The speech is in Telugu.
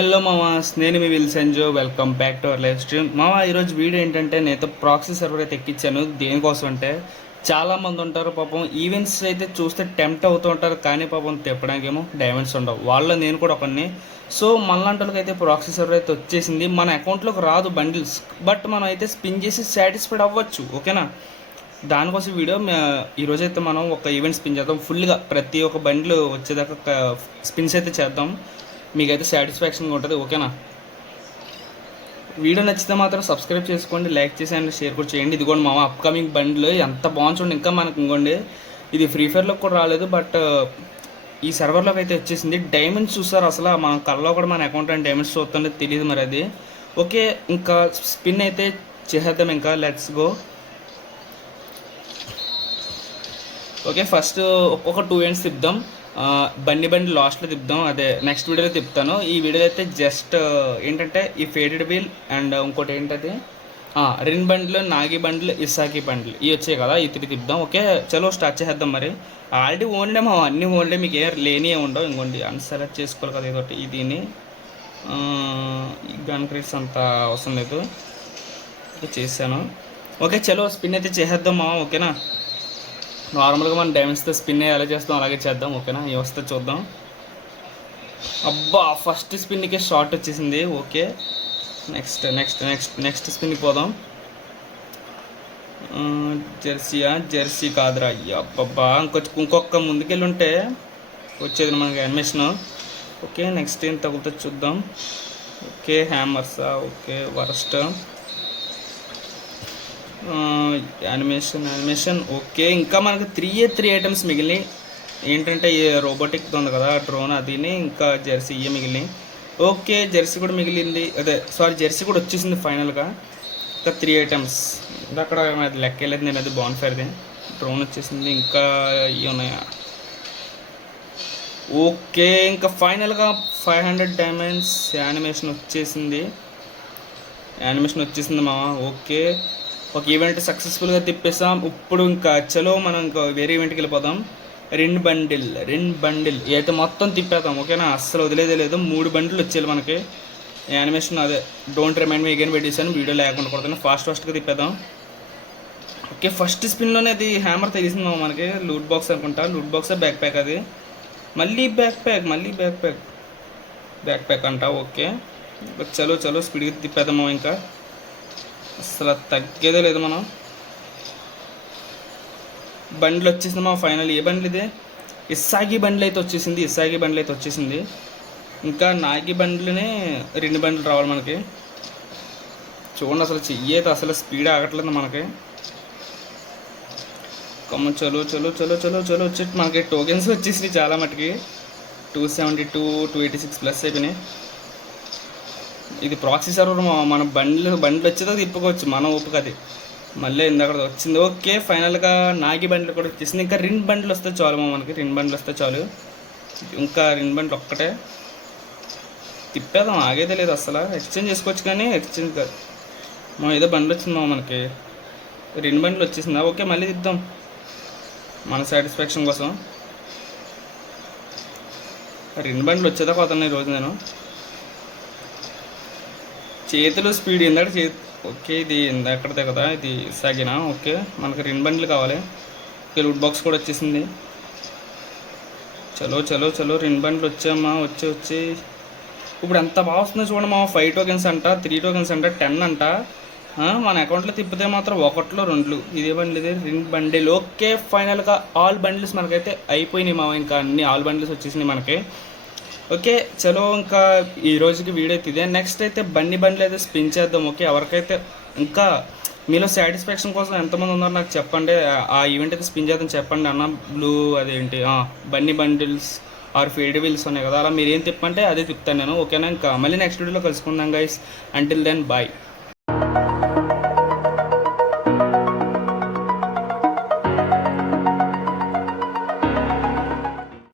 హలో మామాస్, నేను మీ విల్ సంజో. Welcome back to our live stream. మామ ఈరోజు వీడియో ఏంటంటే నేనైతే ప్రాక్సీ సర్వర్ అయితే ఎక్కించాను. దేనికోసం అంటే చాలామంది ఉంటారు పాపం, ఈవెంట్స్ అయితే చూస్తే టెంప్ట్ అవుతూ ఉంటారు, కానీ పాపం తిప్పడానికి ఏమో డైమండ్స్ ఉండవు. వాళ్ళలో నేను కూడా ఒకరిని. సో మనలాంటి అయితే ప్రాక్సీ సర్వర్ అయితే వచ్చేసింది. మన అకౌంట్లోకి రాదు బండిల్స్, బట్ మనం అయితే స్పిన్ చేసి సాటిస్ఫైడ్ అవ్వచ్చు. ఓకేనా, దానికోసం వీడియో. ఈరోజు అయితే మనం ఒక ఈవెంట్ స్పిన్ చేద్దాం. ఫుల్గా ప్రతి ఒక్క బండిలు వచ్చేదాకా స్పిన్స్ అయితే చేద్దాం. మీకైతే సాటిస్ఫాక్షన్గా ఉంటుంది. ఓకేనా, వీడియో నచ్చితే మాత్రం సబ్స్క్రైబ్ చేసుకోండి, లైక్ చేసి అండ్ షేర్ కూడా చేయండి. ఇది కూడా మా అప్కమింగ్ బండ్లు ఎంత బాగుంటుంది. ఇంకా మనకు ఇంకోండి, ఇది ఫ్రీ ఫైర్లోకి కూడా రాలేదు, బట్ ఈ సర్వర్లోకి అయితే వచ్చేసింది. డైమండ్స్ చూస్తారు, అసలు మన కళ్ళలో కూడా మన అకౌంట్ అండ్ డైమండ్స్ చూస్తుంటే తెలియదు మరి అది. ఓకే, ఇంకా స్పిన్ అయితే చేసేద్దాం. ఇంకా లెట్స్ గో. ఓకే, ఫస్ట్ ఒక్కొక్క 2 ఎండ్స్ తిప్పుదాం. బండి లాస్ట్లో తిప్పుదాం, అదే నెక్స్ట్ వీడియోలో తిప్పుతాను. ఈ వీడియో అయితే జస్ట్ ఏంటంటే ఈ ఫేడెడ్ వీల్ అండ్ ఇంకోటి ఏంటది రిన్ బండ్లు, నాగి బండ్లు, ఇసాకి బండ్లు ఇవి వచ్చాయి కదా, ఈ 3 తిప్పుదాం. ఓకే చలో స్టార్ట్ చేద్దాం. మరి ఆల్రెడీ ఓన్లే మా అన్నీ ఓన్లే, మీకు ఏ లేని ఉండవు. ఇంకోండి అన్సెలెక్ట్ చేసుకోవాలి కదా ఏదోటి. దీన్ని గన్ క్రీట్స్ అంత అవసరం లేదు. ఓకే చేశాను. ఓకే చలో స్పిన్ అయితే చేసేద్దాం మా. ఓకేనా, నార్మల్గా మనం డైమండ్స్తో స్పిన్ ఎలా చేస్తాం అలాగే చేద్దాం. ఓకేనా, ఈ వస్తే చూద్దాం. అబ్బా, ఫస్ట్ స్పిన్కి షార్ట్ వచ్చేసింది. Okay, next next next next స్పిన్కి పోదాం. జెర్సీ కాదురా. అబ్బబ్బా, ఇంకొక ముందుకెళ్ళి ఉంటే వచ్చేది మనకి అనిమేషన్. ఓకే, నెక్స్ట్ ఏం తగులుతుంది చూద్దాం. ఓకే, హ్యామర్సా. Okay, worst animation. ఓకే, ఇంకా మనకు 3 ఐటమ్స్ మిగిలినాయి. ఏంటంటే ఈ రోబోటిక్ ఉంది కదా డ్రోన్, అదిని ఇంకా జెర్సీ ఇవే మిగిలినాయి. ఓకే, జెర్సీ కూడా మిగిలింది, అదే సారీ జెర్సీ కూడా వచ్చేసింది ఫైనల్గా. ఇంకా 3 ఐటమ్స్. అక్కడ అది లెక్క వెళ్ళేది నేను, అది బాన్ఫైర్ది. డ్రోన్ వచ్చేసింది, ఇంకా ఇవి ఉన్నాయా. ఓకే, ఇంకా ఫైనల్గా 500 డైమండ్స్ యానిమేషన్ వచ్చేసింది మామ. ఓకే, ఒక ఈవెంట్ సక్సెస్ఫుల్గా తిప్పేసాం. ఇప్పుడు ఇంకా చలో మనం ఇంకా వేరే ఈవెంట్కి వెళ్ళిపోదాం. రెండు బండిల్ అయితే మొత్తం తిప్పేద్దాం. ఓకేనా, అస్సలు వదిలేదే లేదు. 3 బండిలు వచ్చేయాలి మనకి. యానిమేషన్ అదే డోంట్ రిమైండ్ మీ అగైన్ పెట్టేసాను, వీడియో లేకుండా కొడుతాను. ఫాస్ట్గా తిప్పేద్దాం. ఓకే, ఫస్ట్ స్పిన్లోనే అది హ్యామర్ తెలిసిందా మనకి. లూట్ బాక్స్ అనుకుంటా, లూట్ బాక్స్ బ్యాక్ ప్యాక్. అది మళ్ళీ బ్యాక్ ప్యాక్ అంట. ఓకే చలో స్పీడ్గా తిప్పేద్దాము. ఇంకా అసలు తగ్గేదే లేదు. మనం బండ్లు వచ్చేసింది మా ఫైనల్. ఏ బండ్లు ఇదే? ఇస్సాగి బండ్లు అయితే వచ్చేసింది. ఇంకా నాగి బండ్లనే 2 బండ్లు రావాలి మనకి. చూడండి, అసలు చెయ్యేది అసలు స్పీడ్ ఆగట్లేదు మనకి. కమ్మ చలో వచ్చి మనకి టోకెన్స్ వచ్చేసినాయి చాలా మటుకి. 272, 286 ప్లస్ అయిపోయినాయి. ఇది ప్రాక్సీ సర్వర్. మన బండ్లు వచ్చేదో తిప్పుకోవచ్చు, మన ఓపిక అది. మళ్ళీ ఇందాక వచ్చింది. ఓకే, ఫైనల్గా నాగి బండ్లు కూడా వచ్చేసింది. ఇంకా 2 బండ్లు వస్తే చాలు మనకి. 2 బండ్లు వస్తే చాలు. ఇంకా 2 బండ్లు ఒక్కటే తిప్పేద్దాం, ఆగేదే లేదు అసలు. ఎక్స్చేంజ్ చేసుకోవచ్చు కానీ ఎక్స్చేంజ్ కాదు. ఏదో బండ్లు వచ్చింది మనకి. 2 బండ్లు వచ్చేసిందా. ఓకే, మళ్ళీ తిద్దాం మన సాటిస్ఫాక్షన్ కోసం. 2 బండ్లు వచ్చేదా పోతాను ఈరోజు నేను. చేతులు స్పీడ్ ఓకే, ఇది ఇందాకదే కదా, ఇది సాగినా. ఓకే, మనకు 2 బండ్లు కావాలి. ఓకే, లూట్ బాక్స్ కూడా వచ్చేసింది. చలో 2 బండ్లు వచ్చామా. వచ్చి ఇప్పుడు ఎంత బాగా వస్తుందో చూడండి మా. 5 టోకెన్స్ అంట, 3 టోకెన్స్ అంట, 10 అంట. మన అకౌంట్లో తిప్పితే మాత్రం 1లో 2. ఇదే బండి, ఇదే 2 బండిలు. ఓకే, ఫైనల్గా ఆల్ బండిల్స్ మనకైతే అయిపోయినాయి మా. ఇంకా అన్ని ఆల్ బండిల్స్ వచ్చేసినాయి మనకి. ఓకే చలో, ఇంకా ఈ రోజుకి వీడియో అయితే ఇదే. నెక్స్ట్ అయితే బండ్లు అయితే స్పిన్ చేద్దాం. ఓకే, ఎవరికైతే ఇంకా మీలో సాటిస్ఫాక్షన్ కోసం ఎంతమంది ఉన్నారో నాకు చెప్పండి. ఆ ఈవెంట్ అయితే స్పిన్ చేద్దాం చెప్పండి అన్న. బ్లూ అదేంటి బండిల్స్ ఆర్ ఫీల్డ్ వీల్స్ ఉన్నాయి కదా, అలా మీరు ఏం తిప్పంటే అదే తిప్పుతాను నేను. ఓకేనా, ఇంకా మళ్ళీ నెక్స్ట్ వీడియోలో కలుసుకుందాం గైస్. Until then bye.